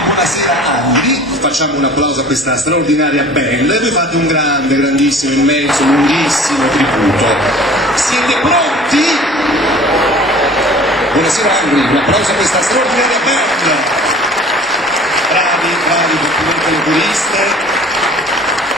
buonasera Andri, facciamo un applauso a questa straordinaria band e voi fate un grande, grandissimo, immenso, lunghissimo tributo. Siete pronti? Buonasera Andri, un applauso a questa straordinaria band. Bravi, complimenti alle coriste,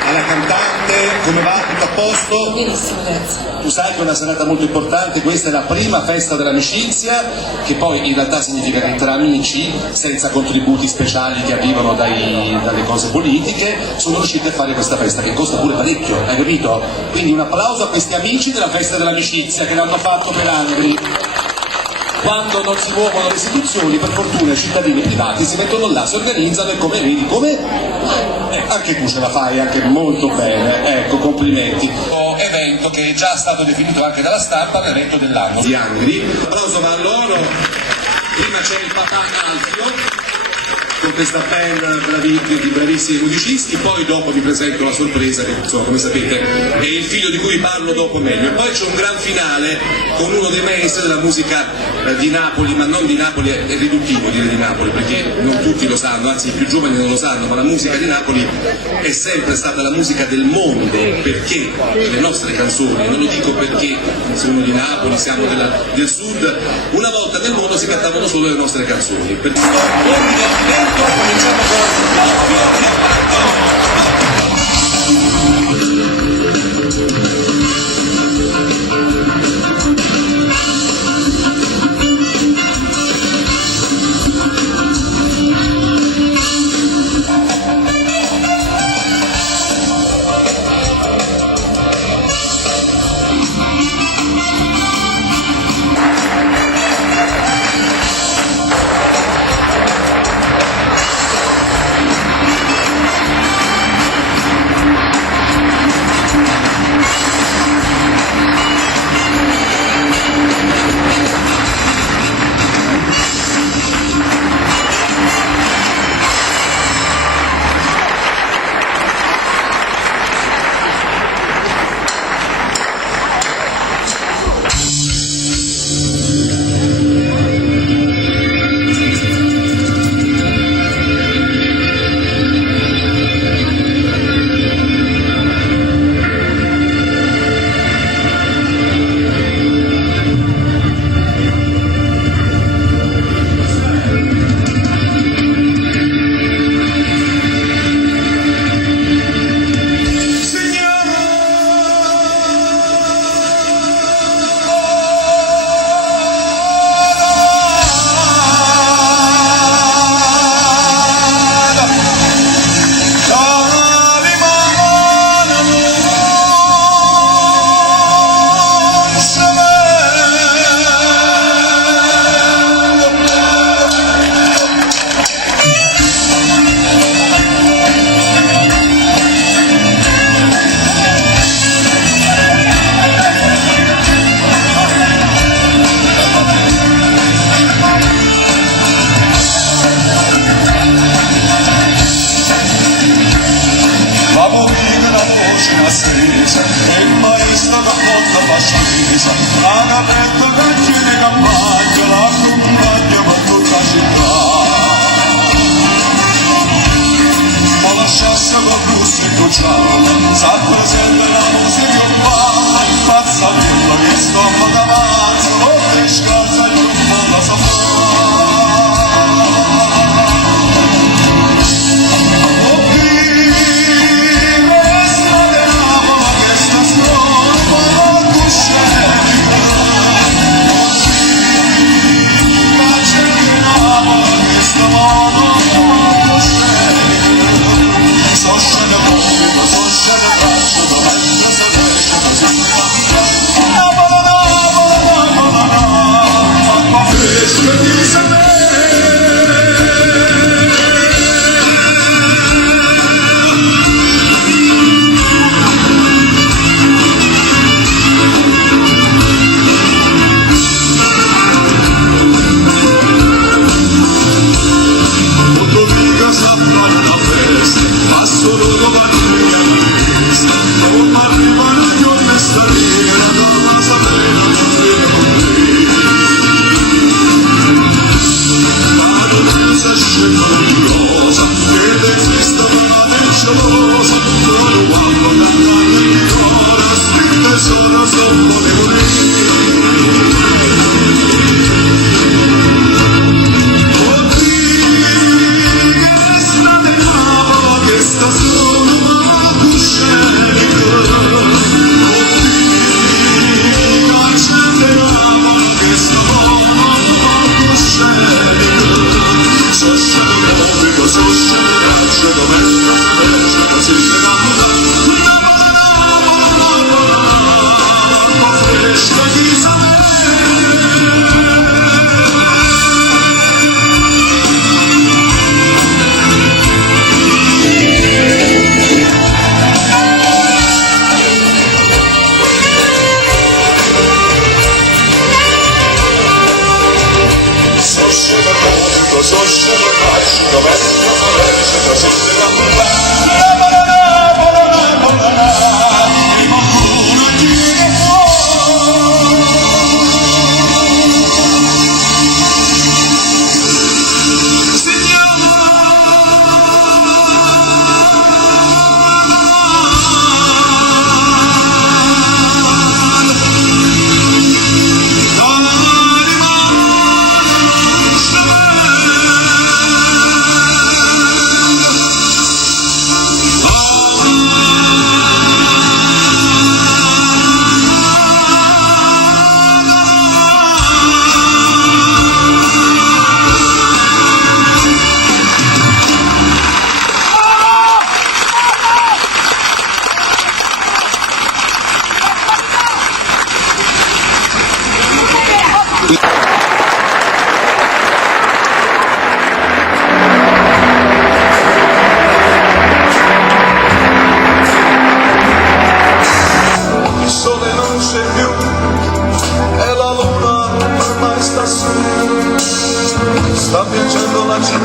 alla cantante, come va? Tutto a posto? Benissimo, grazie. Tu sai che è una serata molto importante, questa è la prima festa dell'amicizia, che poi in realtà significa che tra amici, senza contributi speciali che arrivano dalle cose politiche, sono riusciti a fare questa festa, che costa pure parecchio, hai capito? Quindi un applauso a questi amici della festa dell'amicizia che l'hanno fatto per anni. Quando non si muovono le istituzioni, per fortuna i cittadini privati si mettono là, si organizzano e come vedi, anche tu ce la fai anche molto bene, ecco, complimenti. Evento che è già stato definito anche dalla stampa l'evento dell'anno di Angri. Applauso va a loro. Prima c'è il papà Alfio con questa band di bravissimi musicisti, poi dopo vi presento la sorpresa che insomma come sapete è il figlio di cui parlo dopo meglio, e poi c'è un gran finale con uno dei maestri della musica di Napoli, ma non di Napoli, è riduttivo dire di Napoli perché non tutti lo sanno, anzi i più giovani non lo sanno, ma la musica di Napoli è sempre stata la musica del mondo, perché le nostre canzoni, non lo dico perché siamo di Napoli, siamo del sud, una volta nel mondo si cantavano solo le nostre canzoni. Per questo ordine cominciamo con Doppio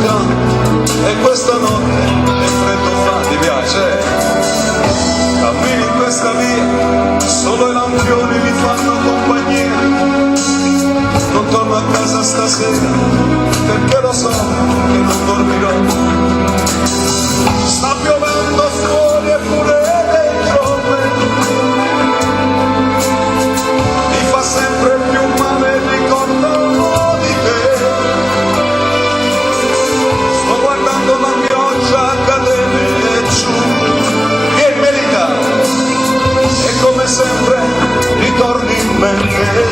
canto e questa notte è freddo fa, ti piace? Cammini in questa via, solo i lampioni mi fanno compagnia. Non torno a casa stasera perché lo so che non dormirò. Sta piovendo fuori e pure dentro me. Mi fa sempre più male il ricordo di te. Sto guardando la pioggia cadere giù. Che verità, e come sempre ritorni in mente.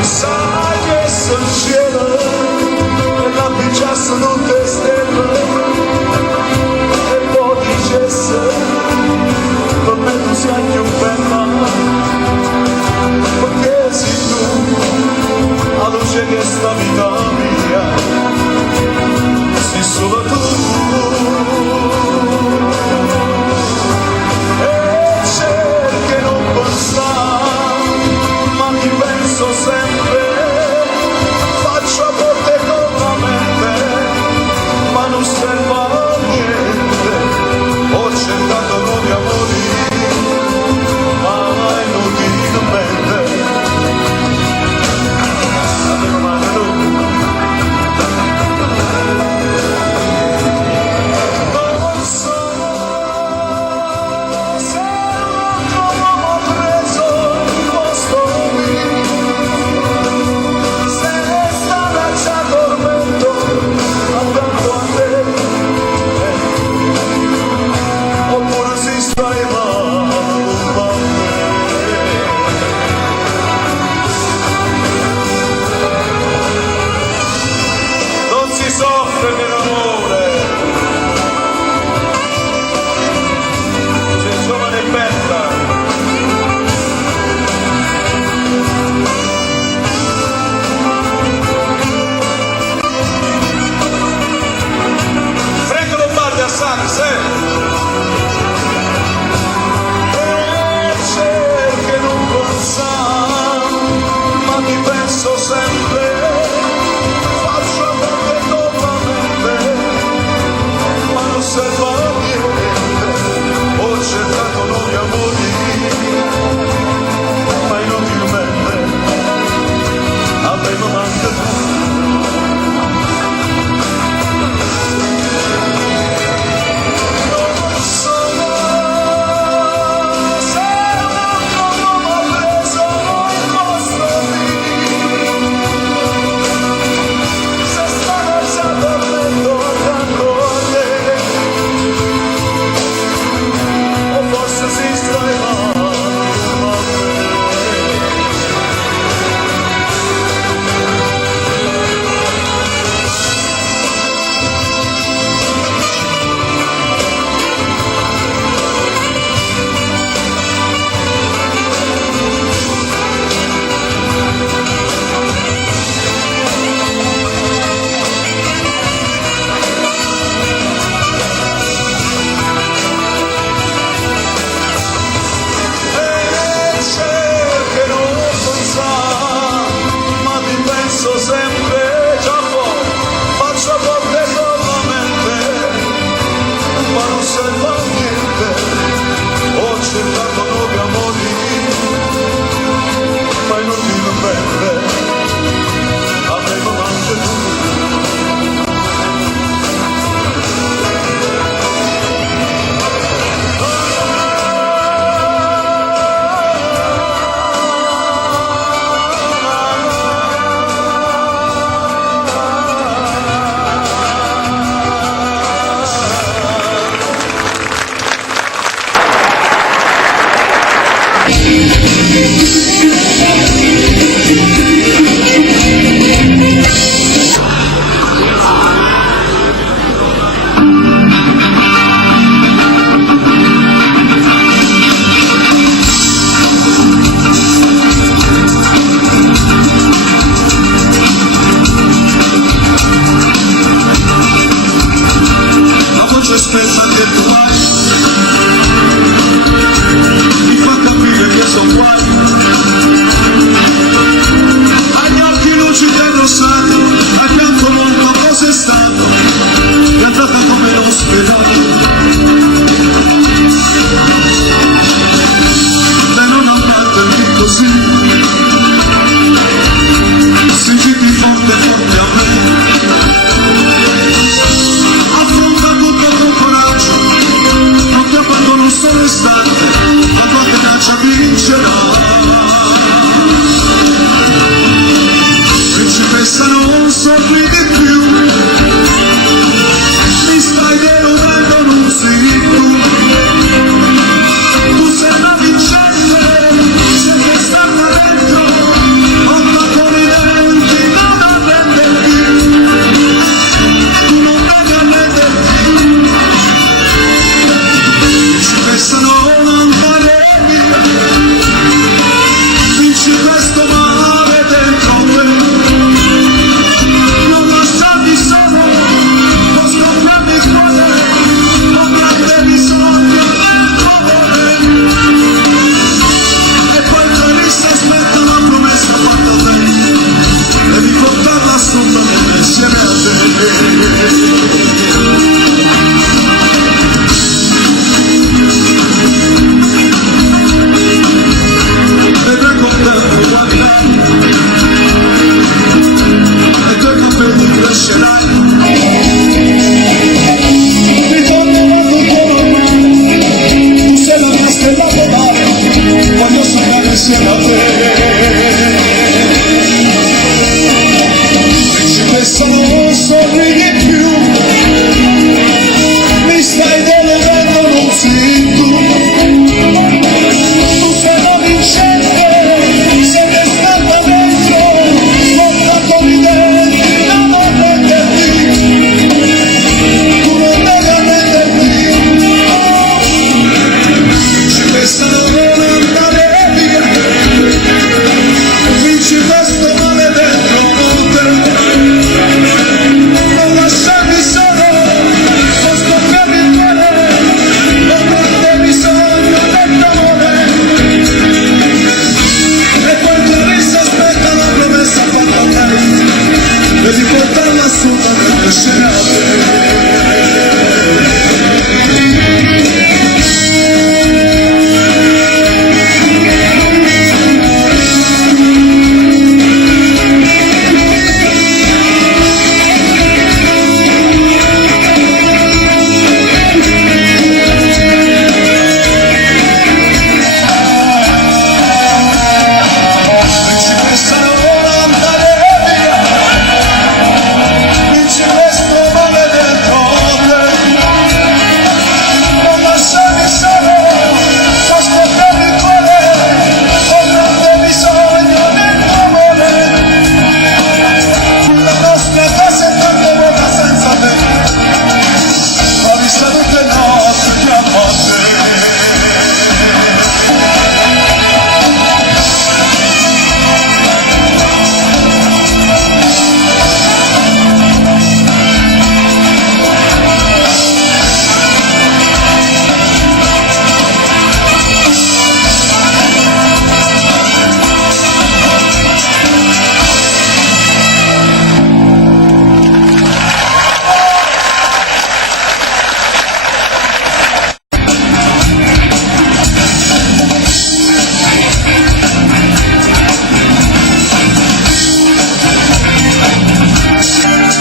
Sai che sul cielo e la pioggia sono te stelle e poi dicesse per me tu sei più bella perché sei tu la luce che sta vita mia sei solo tu e cerchi non pensare ma ti penso sempre faccio a volte con la mente ma non serve a niente ho cercato nuovi amori ma inutilmente la mia mano Principessa non sorridi più, mi stai deludendo, non sei tu sei una vincente, sei stata dentro, ma con i denti non arrenderti, tu non devi arrenderti, principessa non andare via, vinci questo mare dentro te, non lasciarmi solo, non scoppiarmi il cuore, non mi avrei bisogno del tuo amore. E poi Clarissa aspetta la promessa fatta a te, devi portarla assolutamente insieme a te. E tuoi capelli crescerai, ritorneranno intorno a me, tu sei la mia stella polare, quando sarò insieme a te. Principessa non sorridi più, mi stai deludendo, non sei tu, tu sei la vincente, sei che stata dentro, porta con i denti, non arrenderti, tu non devi arrenderti, principessa non andare via, vinci questo male dentro te, non lasciarmi solo, non scoppiarmi il cuore, non avere bisogno del tuo amore. E poi Clarissa aspetta la promessa fatta a lei, devi portarla assolutamente scena a te. Principessa non andare via, vinci questo male dentro te, non lasciarmi solo, non scoppiarmi il cuore, ho grande bisogno del tuo amore, la nostra casa è tanto vuota senza te, ho visto tutte le notti che a volte.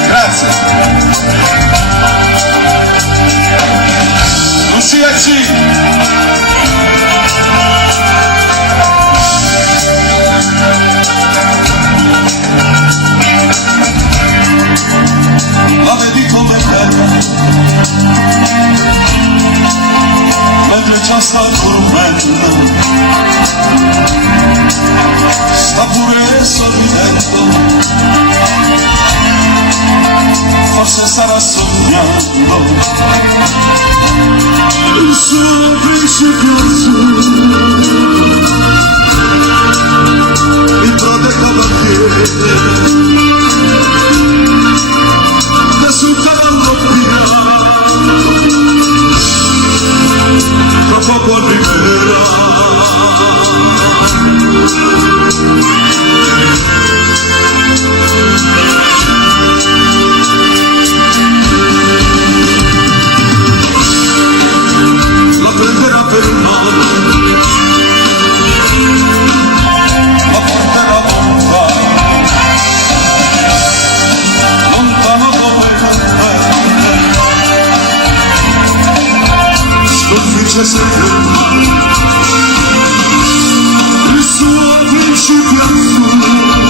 Grazie. Lucia G. La vedi come bella, mentre già sta dormendo, sta pure sorridendo, forse starà sognando il suo principio azzurro, il prode cavaliere che sul cavallo bianco tra poco arriverà. La prenderà per mano, la porterà lontano come cantante, sconfigge sempre il suo principio azzurro,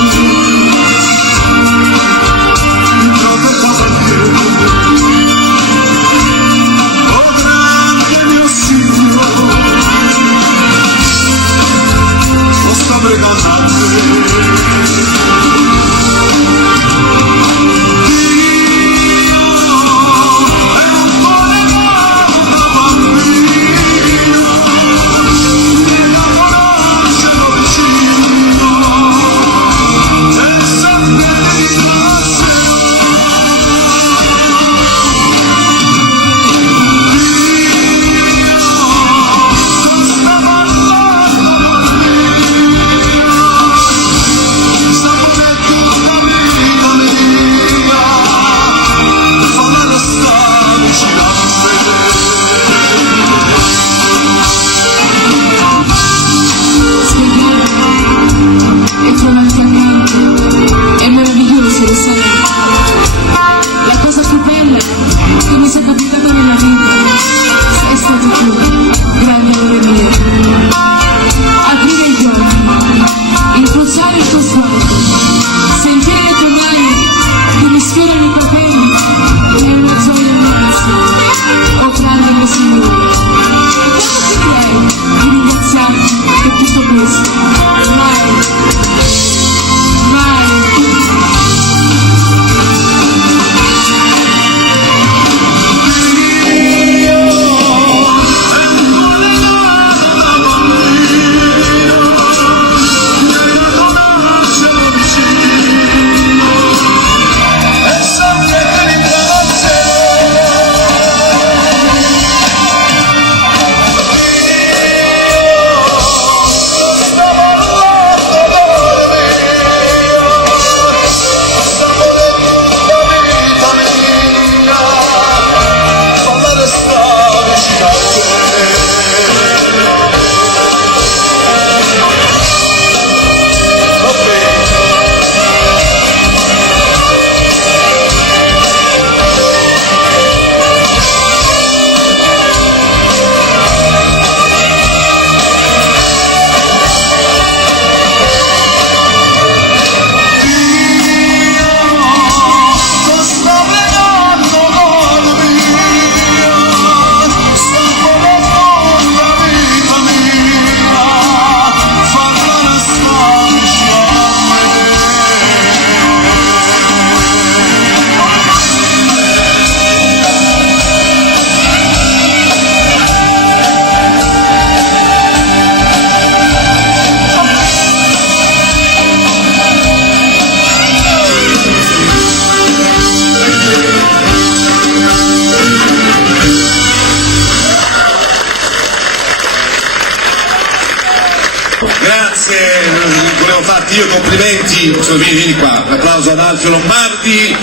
grazie, volevo farti io i complimenti, vieni qua, un applauso ad Alfio Lombardi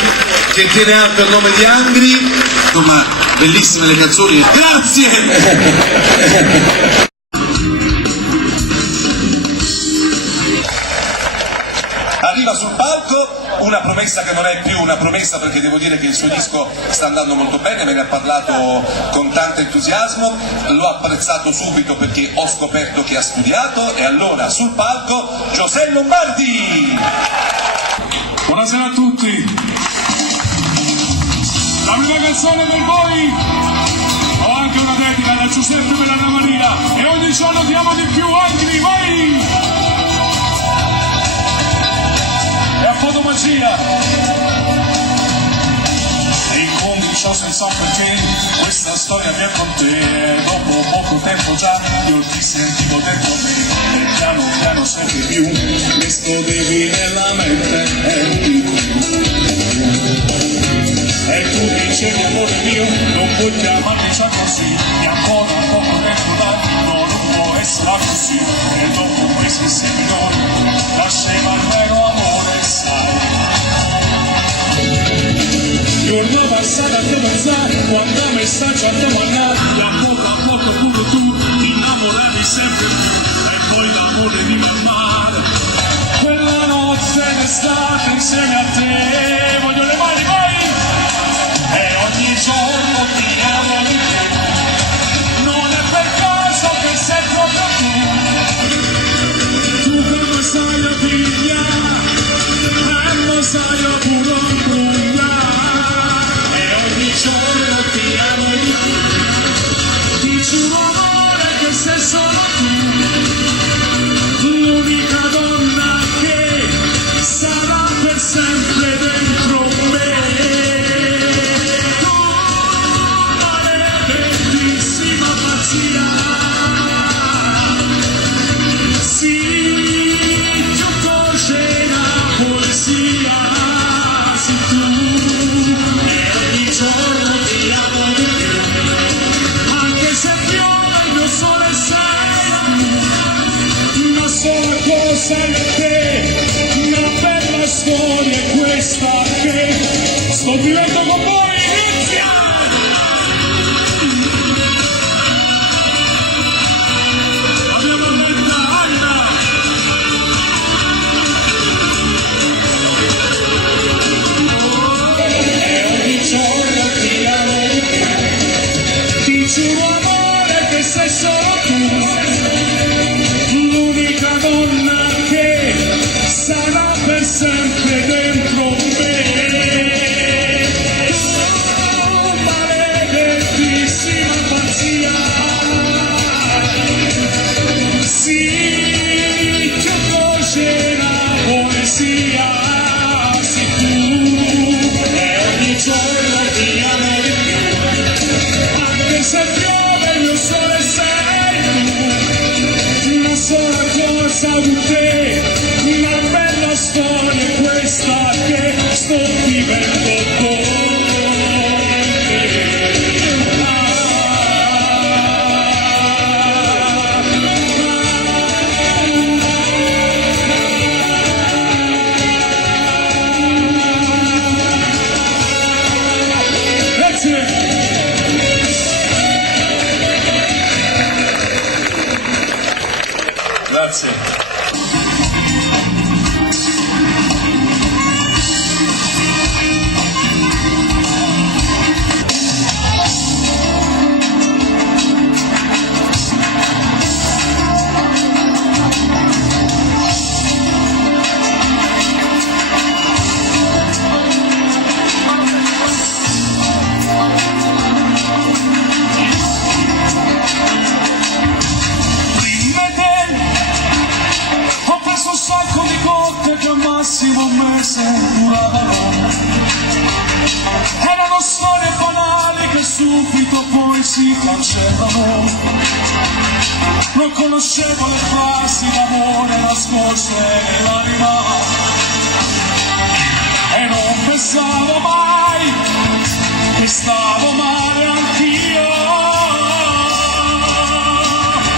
che tiene alto il nome di Angri, insomma bellissime le canzoni, grazie! Arriva sul palco una promessa che non è più una promessa, perché devo dire che il suo disco sta andando molto bene, me ne ha parlato con tanto entusiasmo, l'ho apprezzato subito perché ho scoperto che ha studiato, e allora sul palco José Lombardi! Buonasera a tutti! La prima canzone per voi, ho anche una dedica da Giuseppe per Anna Maria, e ogni giorno ti amo di più, Angri, vai! È a fotomagia e incomincio senza un perché questa storia mia con te. Dopo poco tempo già io ti sentivo dentro me, e piano piano sempre più mi esplodeva nella mente, e tu dicevi amore mio non puoi chiamarmi già così, e ancora poco tempo dai, no, non può essere così, e dopo questi 6 milioni lasciamo almeno amore, sai. Giorno passato a te pensare, quando mi sta già a domandare, e a poco pure tu ti innamoravi sempre più, e poi l'amore di mio mare. Quella notte d'estate insieme a te, voglio le mani, vai! E ogni giorno ti amo di più, non è per caso che sei proprio tu. Tu come sai a pigliare, e non sai a pure impugnare, e ogni giorno ti amo di più. Ti giuro amore che sei solo tu, l'unica donna che sarà per sempre dentro me. Sì, io conoscerò poesia, sei tu, e ogni giorno ti amo di più, anche se piove il mio sole sei tu, una sola cosa è te, una bella storia è questa che sto vivendo con voi, inizia! Giuro amore che sei solo tu, l'unica donna che sarà per sempre dentro me. Oh, maledettissima pazzia, sì, che voce la poesia, sei tu, e ogni giorno ti amo di più. Se piove il mio sole sei tu, una sola cosa di te, una bella storia questa che sto vivendo con te. Grazie. Grazie. Massimo un mese duravano, erano storie banali che subito poi si cancellano. Non conoscevo le frasi d'amore nascoste nell'anima, e non pensavo mai che stavo male anch'io.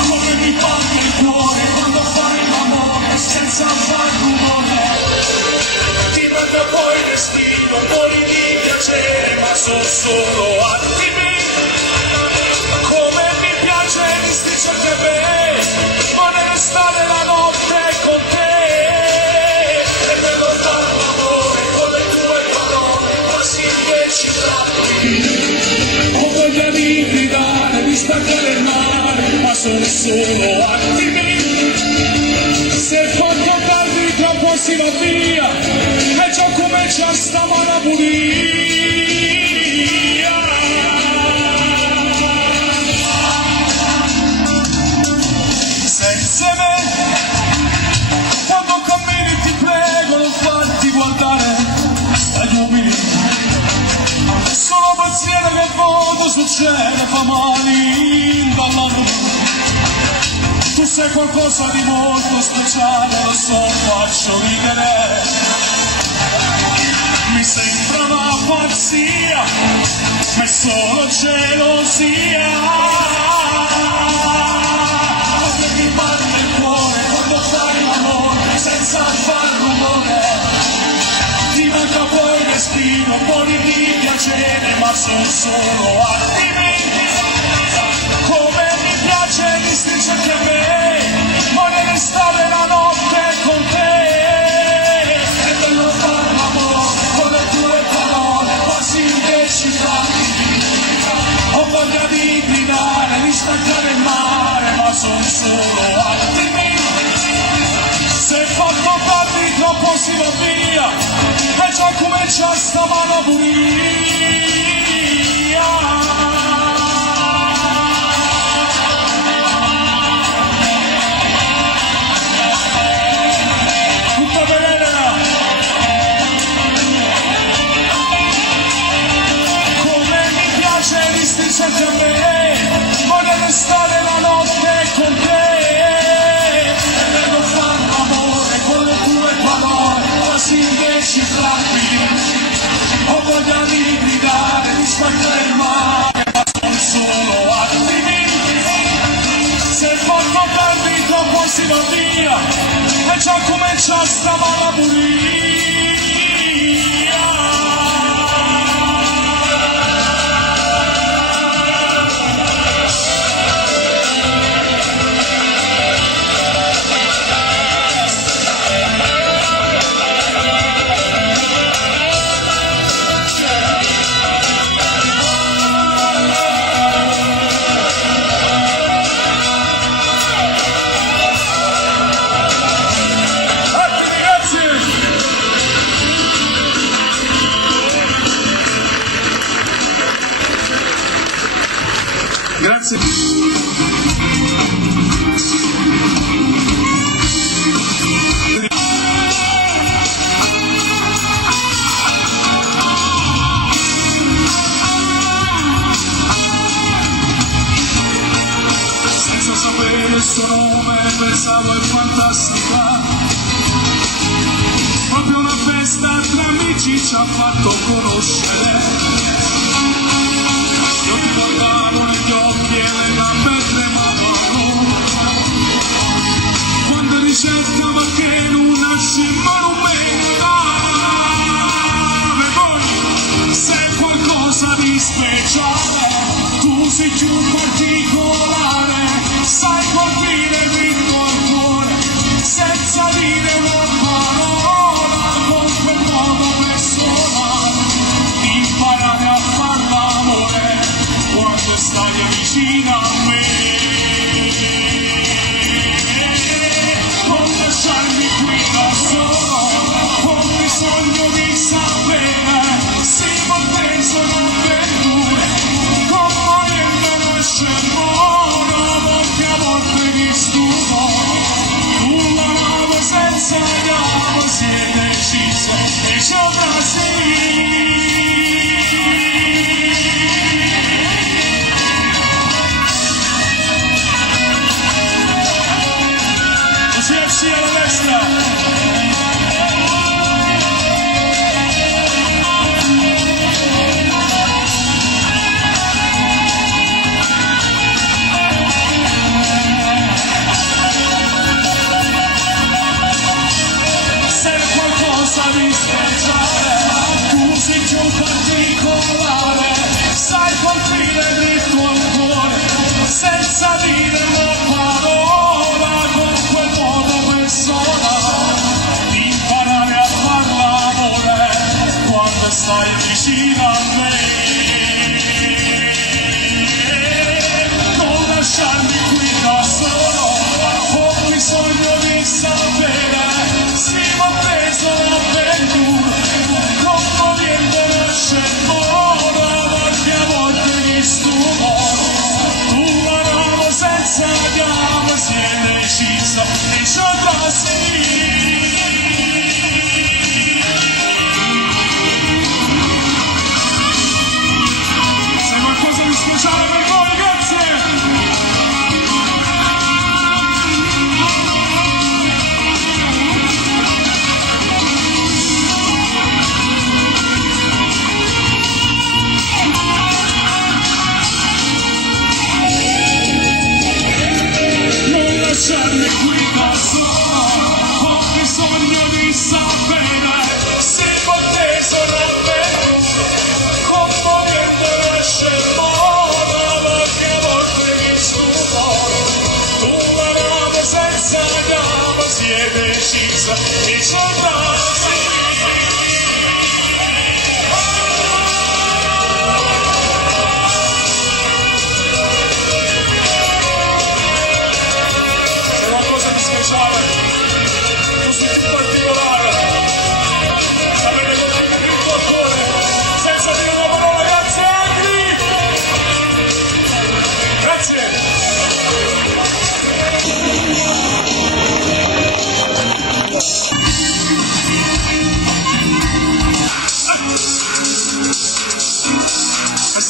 Come mi parte il cuore quando fai l'amore, staccare il mare, ma sono solo attimi. Se il fatto tardi tra un po' si va via, e già comincia stamane a bulia. Senza me, quando cammini ti prego non farti guardare, stai umili. Solo pensiero che voto succede, fa male in ballando. Tu sei qualcosa di molto speciale, lo so, faccio ridere. Mi sembra una pazzia, ma è solo gelosia. Perché mi batte il cuore quando fai l'amore senza far rumore. Ti manca poi il respiro, un po' di piacere, ma sono solo attimi. Come mi piace di stringerti a me, voglio stare la notte con te. È bello fare l'amore con le tue parole, quasi indecifrabili. Ho voglia di gridare, di staccare il mare, ma sono solo attimi. Se fatto tardi troppo si va via, e già comincia stamane a buia. Stringerti a me, voglio restare la notte con te. E vengo a fare l'amore con le tue parole, quasi indecifrabili. Ho voglia di gridare, di staccare il mare, ma sono solo attimi. Se il fatto tardi troppo si va via, e già comincia stamane a buia. Grazie. Senza sapere il suo nome pensavo è fantastica. Proprio una festa tra amici ci ha fatto conoscere. Io ti guardavo negli occhi e le gambe tremavano, quando ricercava che non nascimmo e poi sei qualcosa di speciale, tu sei più particolare, sai colpire il cuore, senza dire una parola, con quel modo personale, imparare a far l'amore quando stai vicino a me. Non lasciarmi qui da solo, ho bisogno di sapere se potessi non avventure, come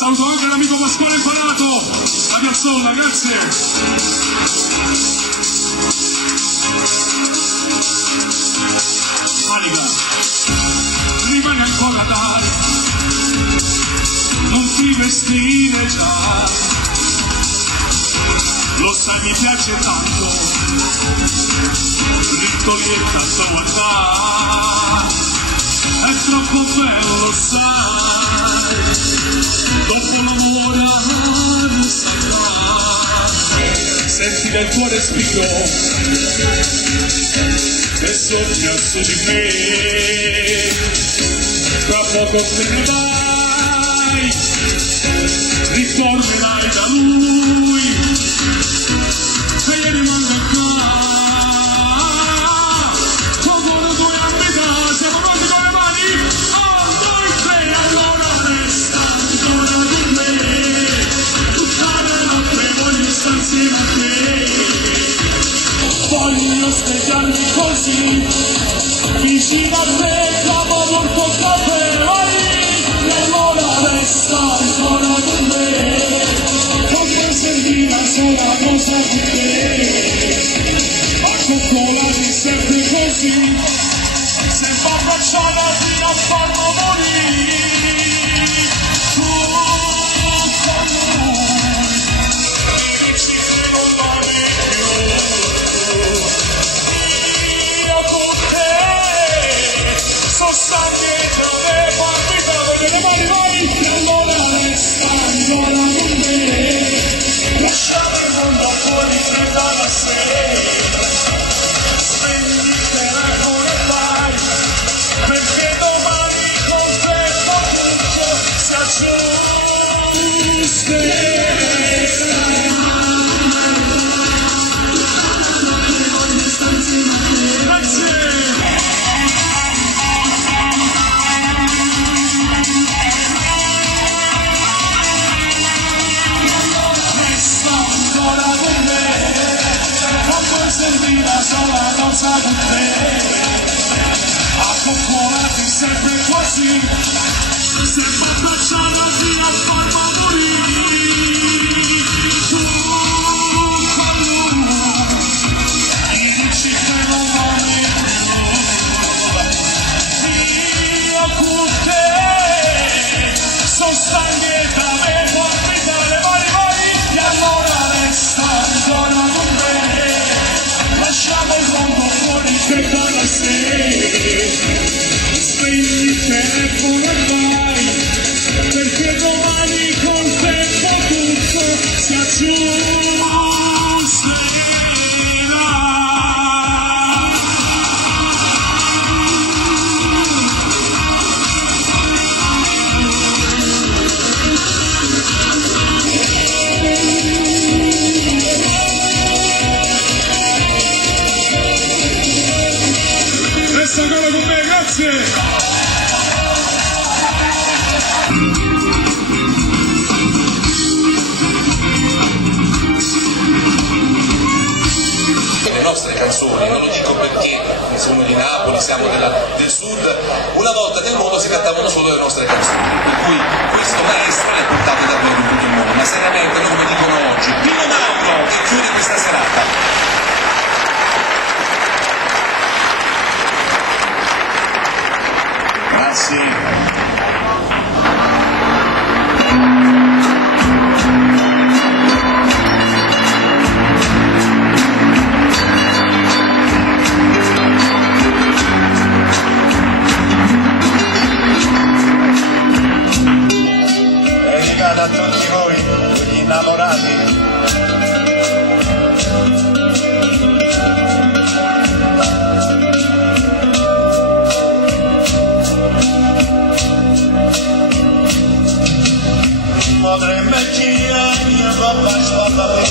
Saluto anche l'amico Pasquale Imparato, la Piazzolla, grazie. Manica, rimane ancora dare, non ti vestire già, lo sai mi piace tanto, Vittorietta so guardare, è troppo bello lo sai, dopo l'amore non si fa, senti nel cuore spicco, che soffia su di me, tra poco te ne vai, ritornerai da lui, se gli rimane qua, poco due a metà, siamo pronti con le mani, 1, 2, 3, allora resta ancora con me, tutta la notte voglio stare insieme a te. Voglio svegliarmi così, vicino a te, chiamo un po' caffè, vai, e allora resta ancora con me, non puoi sentire sola cosa di te, ma coccolati sempre così, sempre abbracciata fino a farlo morire, tu con lui, dici che non vale più. Sono stanche tra le partite, perché le mani vai, e allora resta ancora con me, lasciate il mondo fuori fredda da sé, spegni il telefono e vai, perché domani con te tutto si aggiusterà. Grazie. Sentita sola cosa con te, accoccolati sempre così, sempre abbracciata fino a farlo morire, tu con lui, mi dici che non vale più, io con te, sono stanchetta le partite, le mani vai, e allora resta ancora con me, lasciamo il mondo fuori che da sé, spegni il telefono e vai, perché domani col tempo tutto si aggiusterà. Resta ancora con me, grazie! Le nostre canzoni, non lo dico perché siamo di Napoli, siamo del sud, una volta nel mondo si cantavano solo le nostre canzoni, per cui questo maestro le ha portate davvero in tutto il mondo, ma seriamente, come dicono oggi, Pino Mauro che chiude questa serata. Grazie. Dedicata a tutti voi, gli innamorati. Potremmo girare mia papà sguardare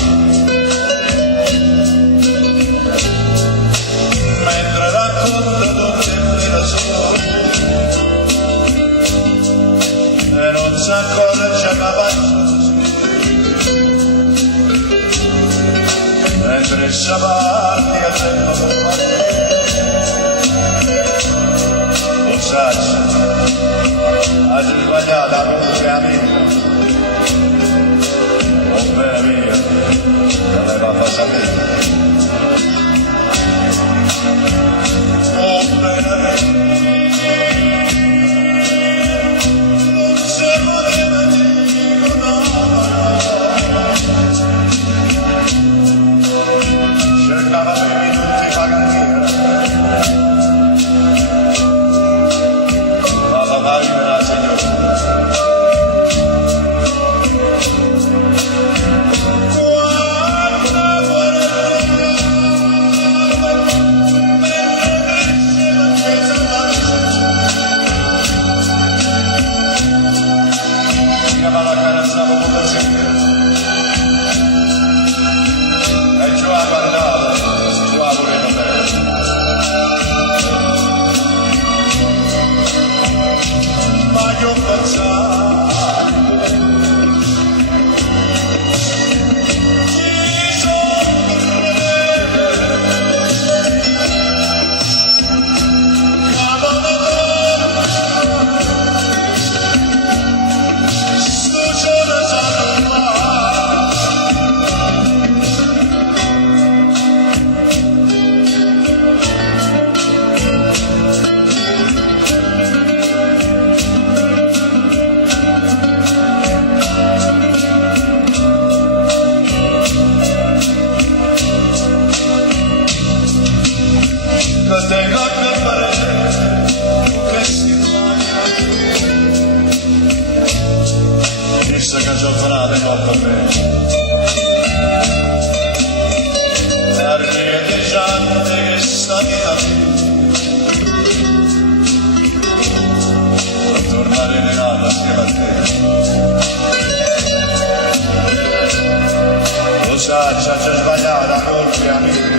mentre racconta tutte le mirazioni e non si accorge che avanza mentre si parte a tempo per lo sai, hai sbagliato la tua amica. bella mia, non è la sapere. Oh, bella mia, non se voleva dire cercava per minuti pagare, ma la pagina signora. Tengo que parar, che si chissà che giornate qua per me, perché diciamo che sta vita non tornare in alto assieme a te. Lo sai, c'è sbagliata colpi amici.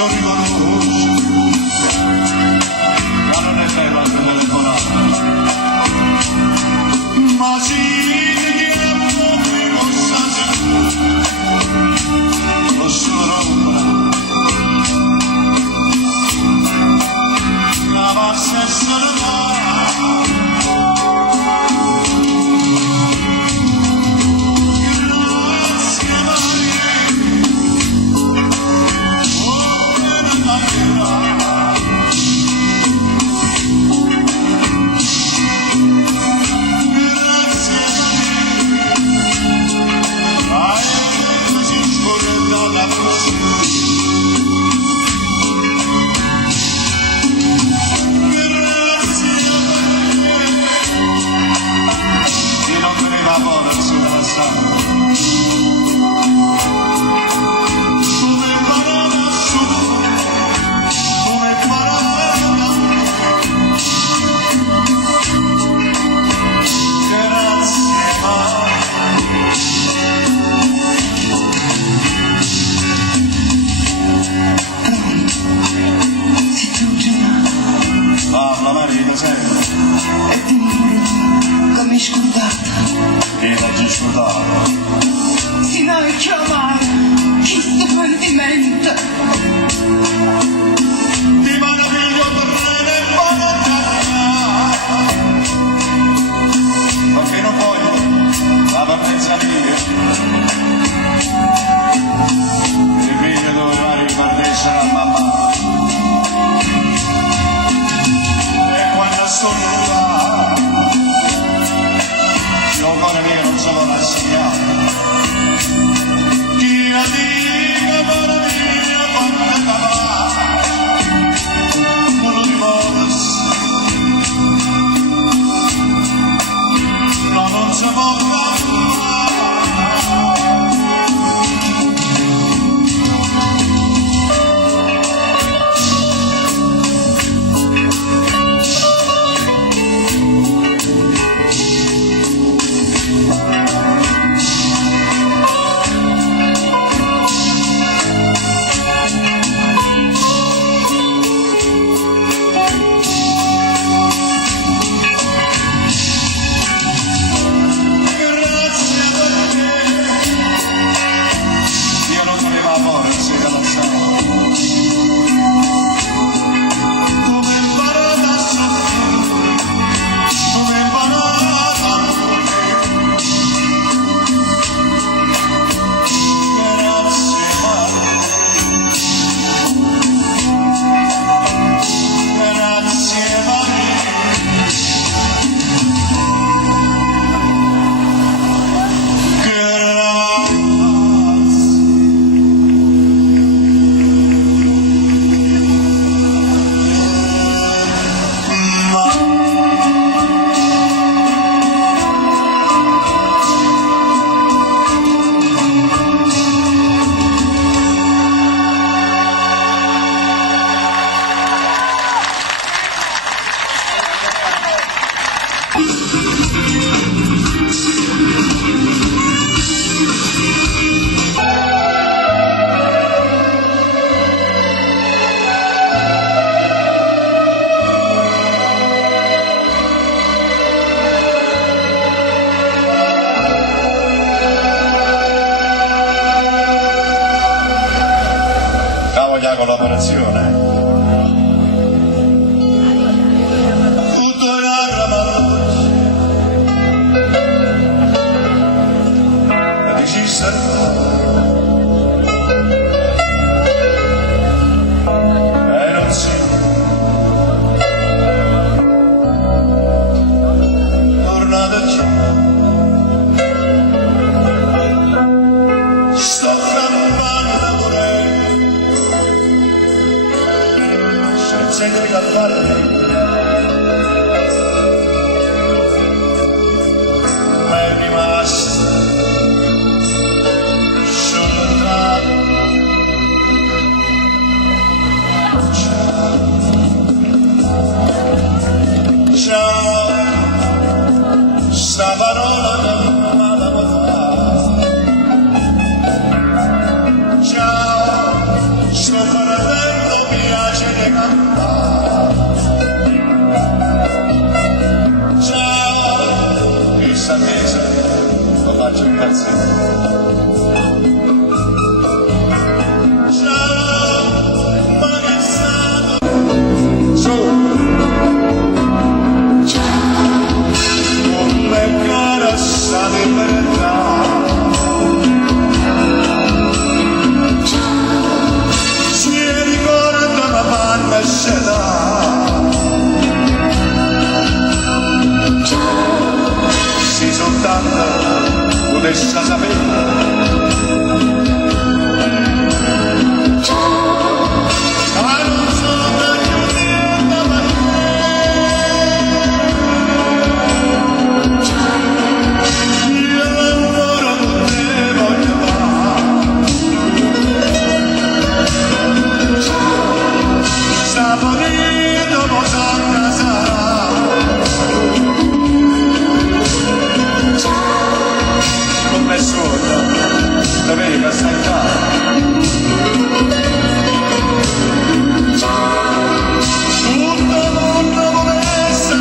forse ho riconosciuto, ma non è vero anche telefonato, ma sì che è un po' primo saggio, lo solo la bassa sarà. Fino a chiamare chi sto fallimento Ti maraviglio tornare in volontà, perché non voglio la partenza mia, i figli dovevano ripartirsi la mamma, e quando sono là non con mia non sono la segnale. Chi la dica per mia quando va, uno di voi, no non si può collaborazione. Tutto era grammato, e dici e non si tornate giù. Sto campando pure Si soltanto potessi sapere doveva saltare tutto il mondo volesse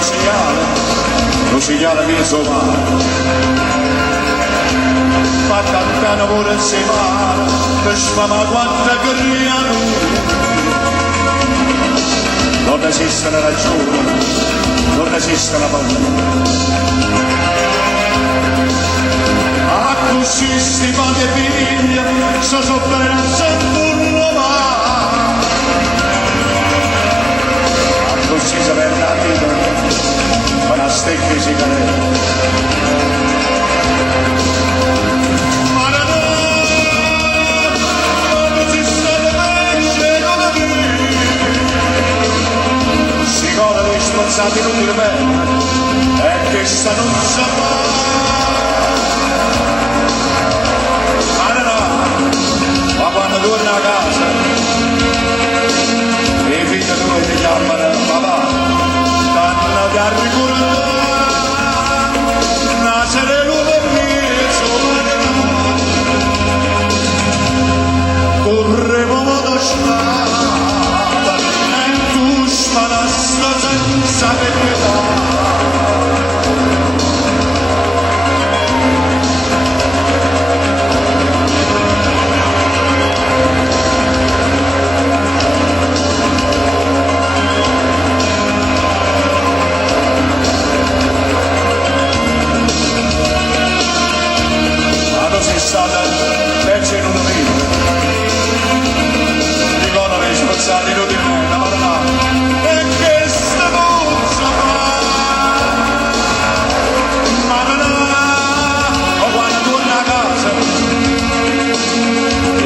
abbracciare lo segnala mia somara ma cantano pure insieme per sfama quanta grigliano non esiste la ragione non esiste la paura a così si fa che piglia sta sofferenza nuova a così si vede la vita ma la stecca si cade si cola dei spazzati inutilmente e che sta non sa ma quando torna a casa i figli tuoi ti chiamano papà stanno da ricordare nascere l'uomo e mezzo correvo modo strada e tu sparasti senza pietà peggio in una vita dicono che spazzati non di me la parola e che sta cosa ma non o quando torna a casa e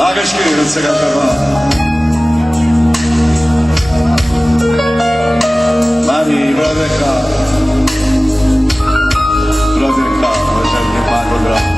Ah, che schifo, non si canta mai. Mari, brother qua. Brother qua, c'è il mago bravo.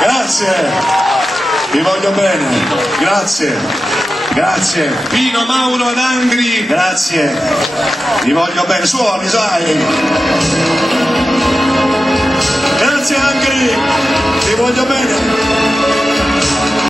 Grazie, vi voglio bene, grazie, grazie. Pino, Mauro ed Angri. Grazie, vi voglio bene, suoni, sai.